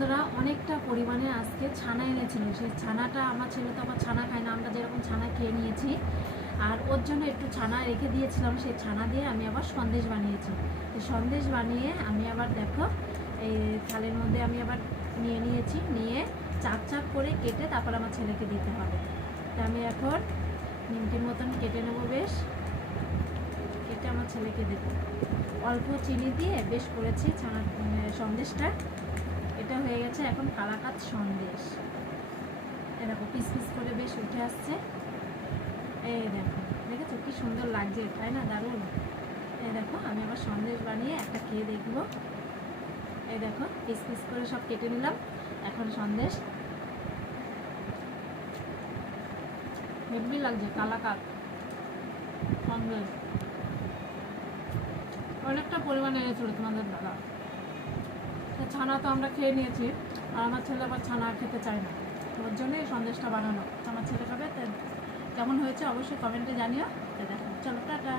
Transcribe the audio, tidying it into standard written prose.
বন্ধুরা অনেকটা পরিমাণে আজকে ছানা এনেছিল। সেই ছানাটা আমার ছেলে তো আবার ছানা খায় না, আমরা যেরকম ছানা খেয়ে নিয়েছি, আর ওর জন্য একটু ছানা রেখে দিয়েছিলাম। সেই ছানা দিয়ে আমি আবার সন্দেশ বানিয়েছি। এই সন্দেশ বানিয়ে আমি আবার দেখো এই থালের মধ্যে আমি আবার নিয়েছি, নিয়ে চাক চাক করে কেটে তারপর আমার ছেলেকে দিতে হবে। তা আমি এখন নিমকির মতন কেটে নেবো, বেশ কেটে আমার ছেলেকে দেবো। অল্প চিনি দিয়ে বেশ করেছি ছানা সন্দেশটা। এটা হয়ে গেছে এখন কালাকাত সন্দেশ। এরকম পিস পিস করে বেশ উঠে আসছে। এই দেখো, দেখেছো কি সুন্দর লাগছে, তাই না? দারুণ। এই দেখো আমি আবার সন্দেশ বানিয়ে একটা খেয়ে দেখবো। এই দেখো পিস পিস করে সব কেটে নিলাম। এখন সন্দেশ হেভি লাগছে, কালাকাত সন্দেশ। অনেকটা পরিমাণে এনেছিল তোমাদের দাদা। ছানা তো আমরা খেয়ে নিয়েছি, আর আমার ছেলে আবার ছানা খেতে চায় না, ওর জন্যই সন্দেশটা বানানো। আমার ছেলে খাবে। কেমন হয়েছে অবশ্যই কমেন্টে জানিও। দেখো, চলো টাটা।